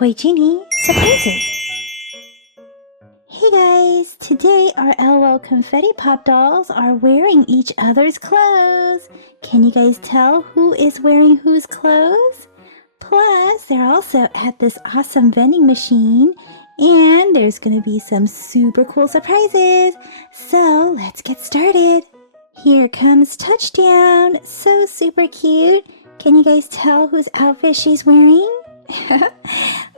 Toy Genie surprises. Hey guys, today our LOL Confetti Pop dolls are wearing each other's clothes. Can you guys tell who is wearing whose clothes? Plus, they're also at this awesome vending machine and there's going to be some super cool surprises. So let's get started. Here comes Touchdown. So super cute. Can you guys tell whose outfit she's wearing?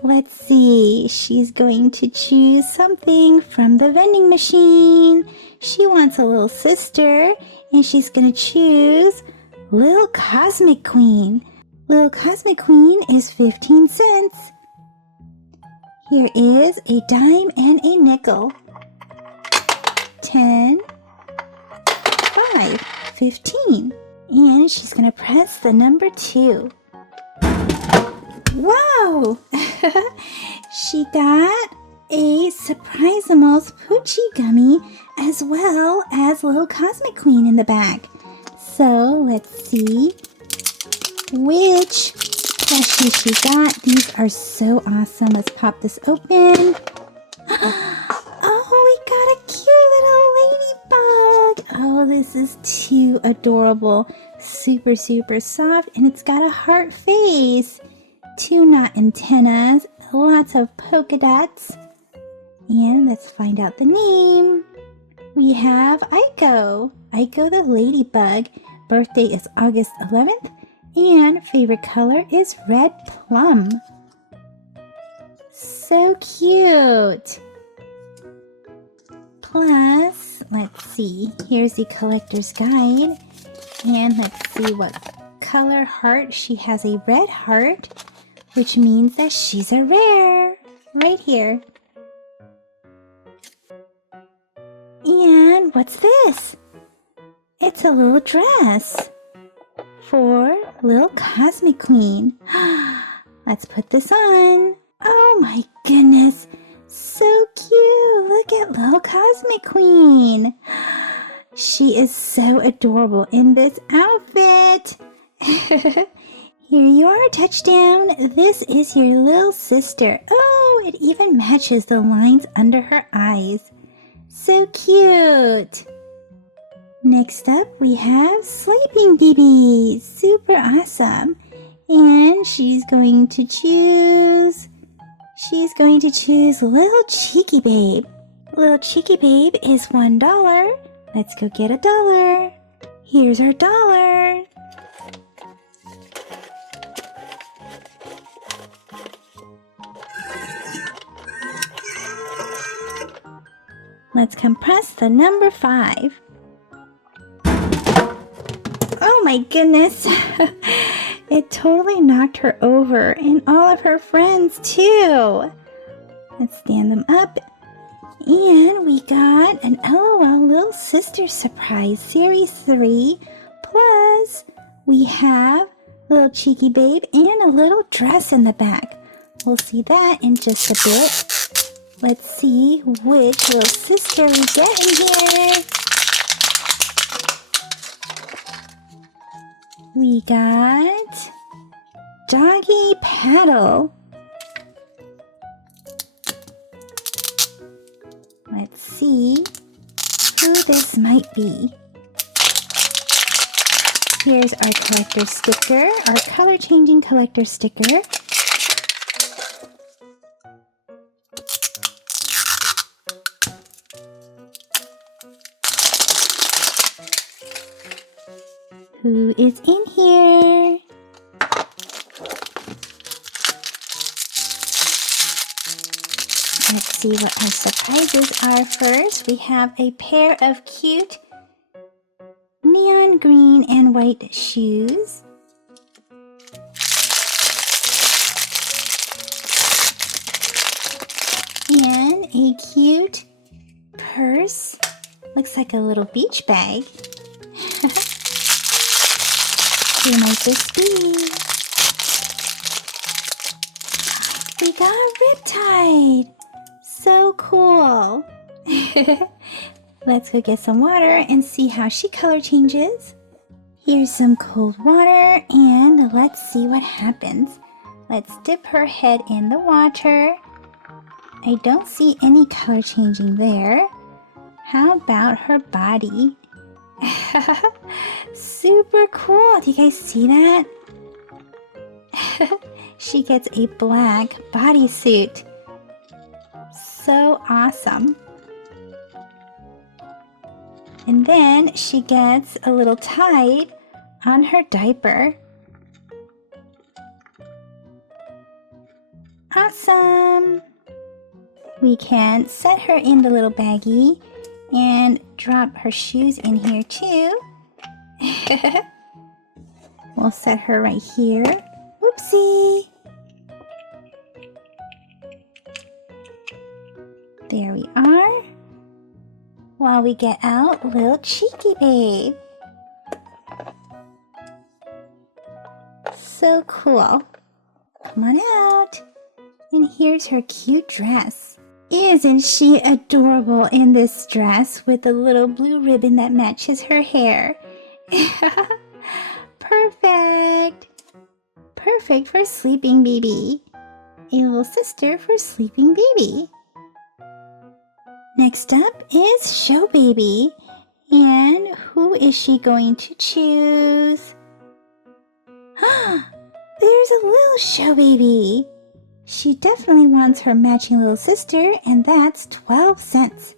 Let's see. She's going to choose something from the vending machine. She wants a Lil Sister, and she's going to choose Lil Cosmic Queen. Lil Cosmic Queen is 15 cents. Here is a dime and a nickel. 10, 5, 15. And she's going to press the number 2. Whoa! She got a Surprise-a-Most Poochie gummy as well as Little Cosmic Queen in the bag. So let's see which plushies she got. These are so awesome. Let's pop this open. Oh, we got a cute little ladybug. Oh, this is too adorable. Super, super soft, and it's got a heart face. 2 knot antennas, lots of polka dots. And let's find out the name. We have Aiko. Aiko the ladybug. Birthday is August 11th. And favorite color is red plum. So cute. Plus, let's see. Here's the collector's guide. And let's see what color heart. She has a red heart, which means that she's a rare. Right here. And what's this? It's a little dress for Little Cosmic Queen. Let's put this on. Oh my goodness. So cute. Look at Little Cosmic Queen. She is so adorable in this outfit. Here you are, Touchdown. This is your Lil Sister. Oh, it even matches the lines under her eyes. So cute. Next up, we have Sleeping Baby. Super awesome. And she's going to choose Little Cheeky Babe. Little Cheeky Babe is $1. Let's go get $1. Here's our $1. Let's compress the number 5. Oh my goodness. It totally knocked her over and all of her friends too. Let's stand them up. And we got an LOL Lil Sister Surprise Series 3. Plus, we have Little Cheeky Babe and a little dress in the back. We'll see that in just a bit. Let's see which Little Sister we get in here. We got Doggy Paddle. Let's see who this might be. Here's our collector sticker, our color-changing collector sticker. Who is in here? Let's see what our surprises are first. We have a pair of cute neon green and white shoes. And a cute purse. Looks like a little beach bag. Who might this be? We got Riptide. So cool. Let's go get some water and see how she color changes. Here's some cold water and let's see what happens. Let's dip her head in the water. I don't see any color changing there. How about her body? Super cool. Do you guys see that? She gets a black bodysuit. So awesome. And then she gets a little tide on her diaper. Awesome! We can set her in the little baggie and drop her shoes in here too. We'll set her right here. Whoopsie! There we are. While we get out little Cheeky Babe. So cool. Come on out. And here's her cute dress. Isn't she adorable in this dress with the little blue ribbon that matches her hair? Perfect. Perfect for sleeping baby. A little sister for sleeping baby. Next up is Show Baby. And who is she going to choose? There's a little Show Baby. She definitely wants her matching little sister, and that's 12 cents.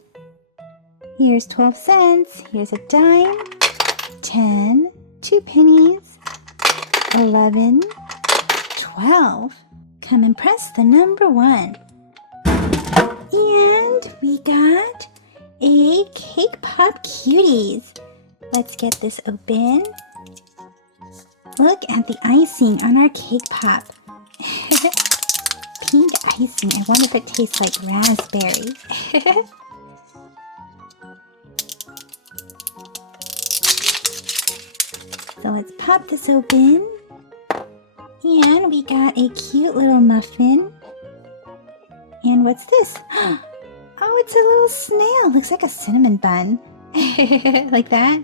Here's 12 cents. Here's a dime. 10, 2 pennies, 11, 12. Come and press the number 1. And we got a Cake Pop Cuties. Let's get this open. Look at the icing on our Cake Pop. Pink icing. I wonder if it tastes like raspberry. So let's pop this open. And we got a cute little muffin. And what's this? Oh, it's a little snail. Looks like a cinnamon bun. Like that.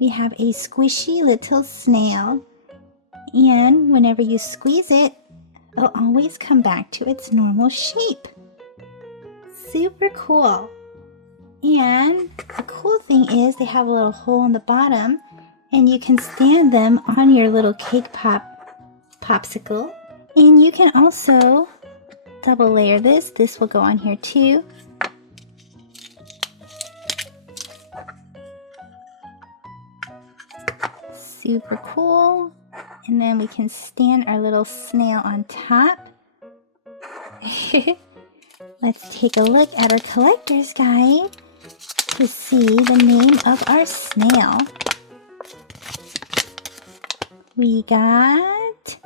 We have a squishy little snail. And whenever you squeeze it, it'll always come back to its normal shape. Super cool. And the cool thing is they have a little hole in the bottom, and you can stand them on your little cake popsicle. And you can also double layer this. This will go on here too. Super cool. And then we can stand our little snail on top. Let's take a look at our collector's guide to see the name of our snail. We got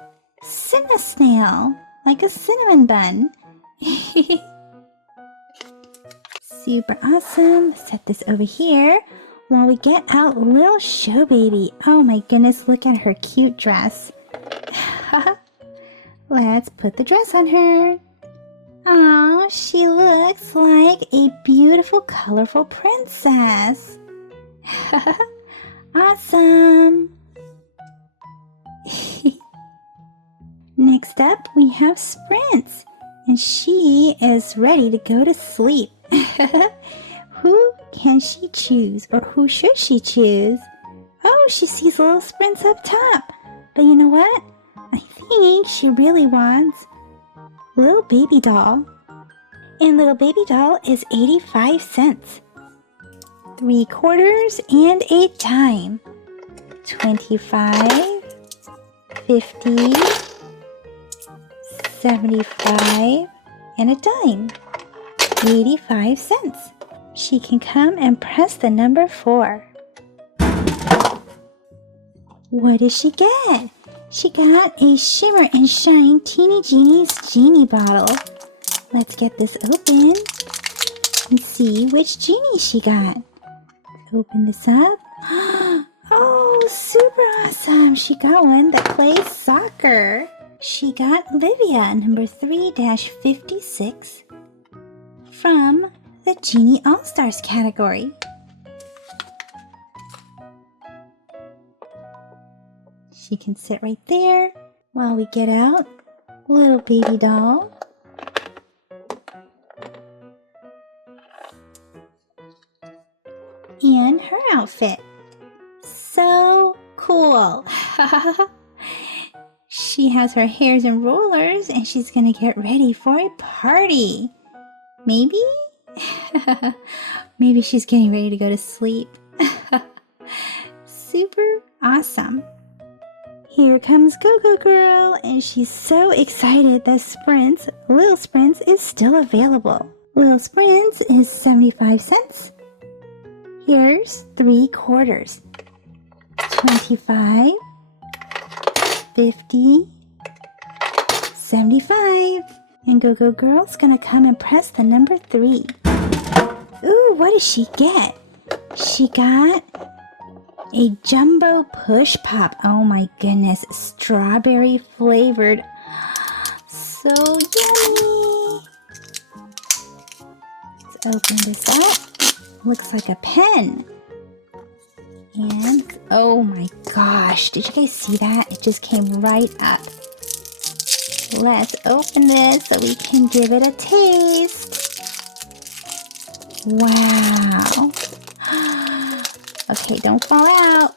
Snail, like a cinnamon bun. Super awesome. Set this over here while we get out Lil Show Baby. Oh my goodness, look at her cute dress. Let's put the dress on her. Oh, she looks like a beautiful, colorful princess. Awesome. Next up, we have Sprints, and she is ready to go to sleep. Who can she choose, or who should she choose? Oh, she sees little Sprints up top. But you know what? I think she really wants Little Baby Doll. And Little Baby Doll is 85 cents. 3 quarters and a dime. 25, 50, 75, and a dime. 85 cents. She can come and press the number 4. What did she get? She got a Shimmer and Shine Teeny Genie's Genie bottle. Let's get this open and see which genie she got. Open this up. Oh, super awesome. She got one that plays soccer. She got Livia number 3-56 from the Genie All-Stars category. She can sit right there while we get out little baby doll. And her outfit. So cool. She has her hairs and rollers and she's gonna get ready for a party. Maybe? Maybe she's getting ready to go to sleep. Super awesome. Here comes Go-Go Girl, and she's so excited that Sprints, Lil Sprints, is still available. Lil Sprints is 75 cents. Here's 3 quarters. 25, 50, 75. And Go-Go Girl's gonna come and press the number 3. Ooh, what did she get? She got a jumbo push pop. Oh my goodness, strawberry flavored. So yummy. Let's open this up. Looks like a pen. And oh my gosh, did you guys see that? It just came right up. Let's open this so we can give it a taste. Wow. Okay, don't fall out.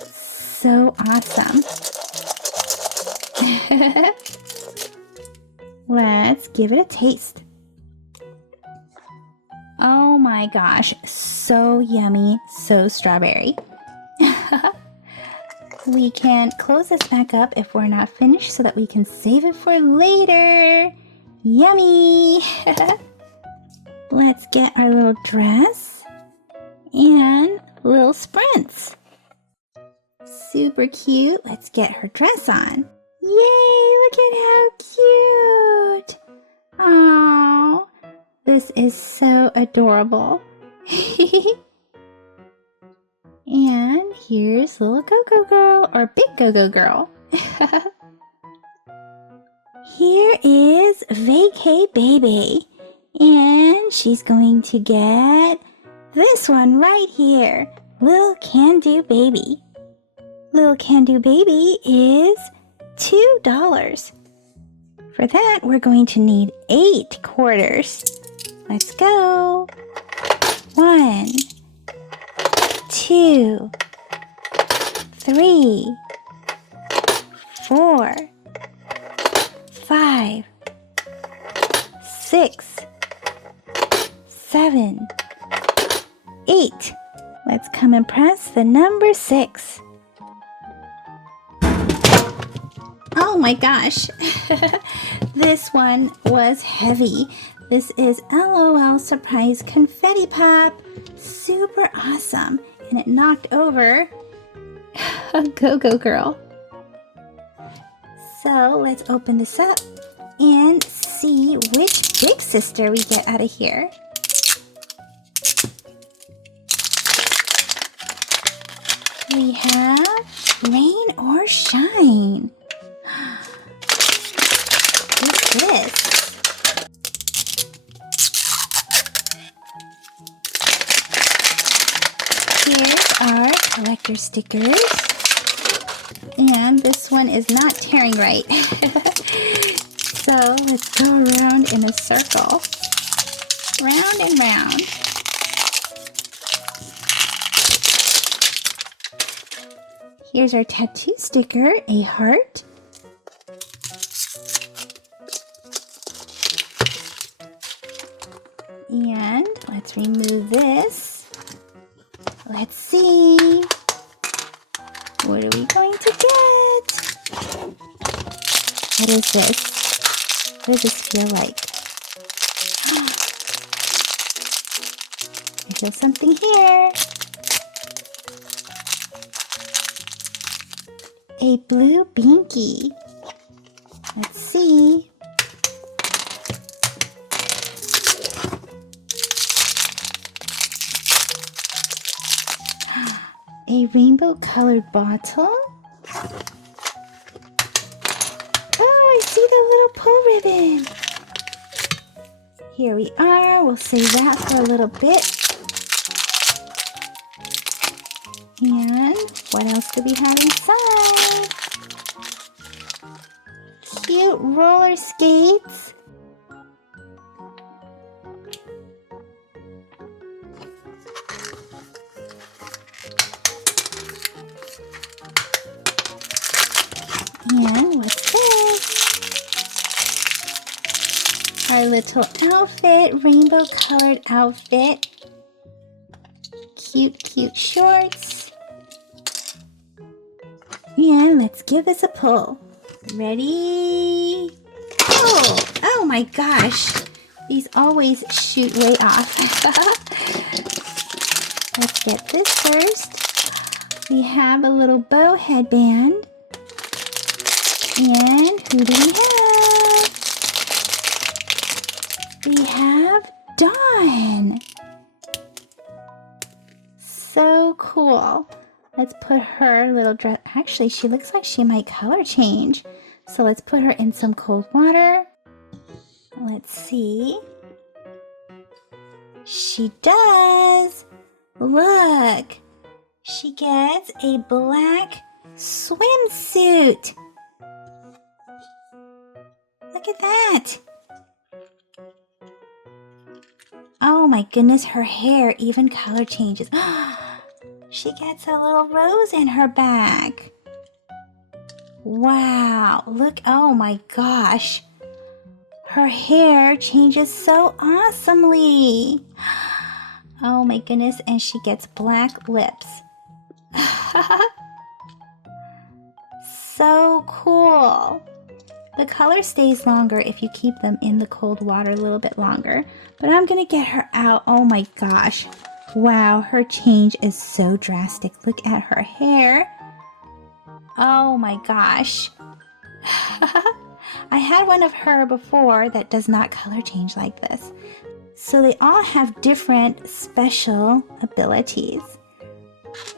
So awesome. Let's give it a taste. Oh my gosh, so yummy, so strawberry. We can close this back up if we're not finished so that we can save it for later. Yummy! Let's get our little dress and little Sprints. Super cute. Let's get her dress on. Yay! Look at how cute! Aww, this is so adorable. And here's little Go-Go Girl, or Big Go-Go Girl. Here is Vacay Baby. And she's going to get this one right here. Lil Can Do Baby. Lil Can Do Baby is $2. For that, we're going to need 8 quarters. Let's go. 1, 2, 3, 4, 5, 6, 7, 8. Let's come and press the number 6. Oh my gosh. This one was heavy. This is LOL Surprise Confetti Pop. Super awesome. And it knocked over a Go-Go Girl. So let's open this up and see which Big Sister we get out of here. We have Rain or Shine. What's this? Here's our collector stickers. And this one is not tearing right. So let's go around in a circle. Round and round. Here's our tattoo sticker, a heart. And let's remove this. Let's see. What are we going to get? What is this? What does this feel like? I feel something here. A blue binky. Let's see. A rainbow colored bottle. Oh, I see the little pull ribbon. Here we are. We'll save that for a little bit. And What else do we have inside? Cute roller skates. And what's this? Our little outfit, rainbow colored outfit. Cute, cute shorts. And let's give this a pull. Ready? Oh, oh my gosh. These always shoot way off. Let's get this first. We have a little bow headband. And who do we have? We have Dawn. So cool. Let's put her little dress. Actually, she looks like she might color change. So let's put her in some cold water. Let's see. She does. Look. She gets a black swimsuit. Look at that. Oh my goodness, her hair even color changes. She gets a little rose in her back. Wow, look, oh my gosh. Her hair changes so awesomely. Oh my goodness, and she gets black lips. So cool. The color stays longer if you keep them in the cold water a little bit longer. But I'm gonna get her out. Oh my gosh. Wow, her change is so drastic. Look at her hair. Oh my gosh. I had one of her before that does not color change like this. So they all have different special abilities.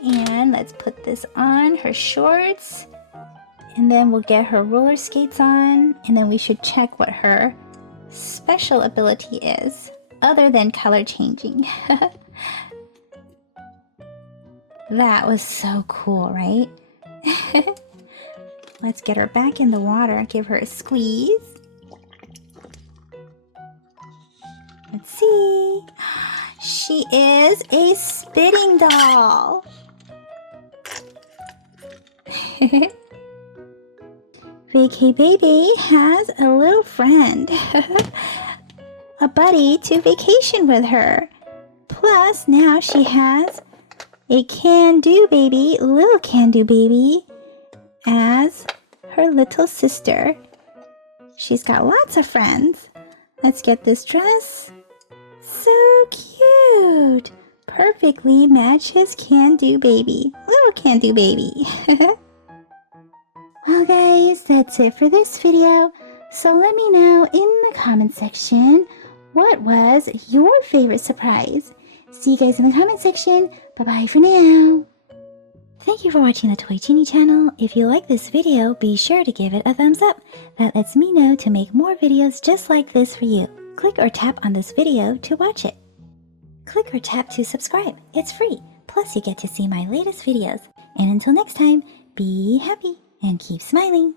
And let's put this on her shorts. And then we'll get her roller skates on. And then we should check what her special ability is, other than color changing. That was so cool, right? Let's get her back in the water. Give her a squeeze. Let's see. She is a spitting doll. Vacay baby has a little friend. A buddy to vacation with her. Plus, now she has a can-do baby, little can-do baby, as her little sister. She's got lots of friends. Let's get this dress. So cute. Perfectly matches can-do baby. Little can-do baby. Well guys, that's it for this video. So let me know in the comment section, what was your favorite surprise? See you guys in the comment section. Bye-bye for now. Thank you for watching the Toy Genie channel. If you like this video, be sure to give it a thumbs up. That lets me know to make more videos just like this for you. Click or tap on this video to watch it. Click or tap to subscribe. It's free. Plus you get to see my latest videos. And until next time, be happy and keep smiling.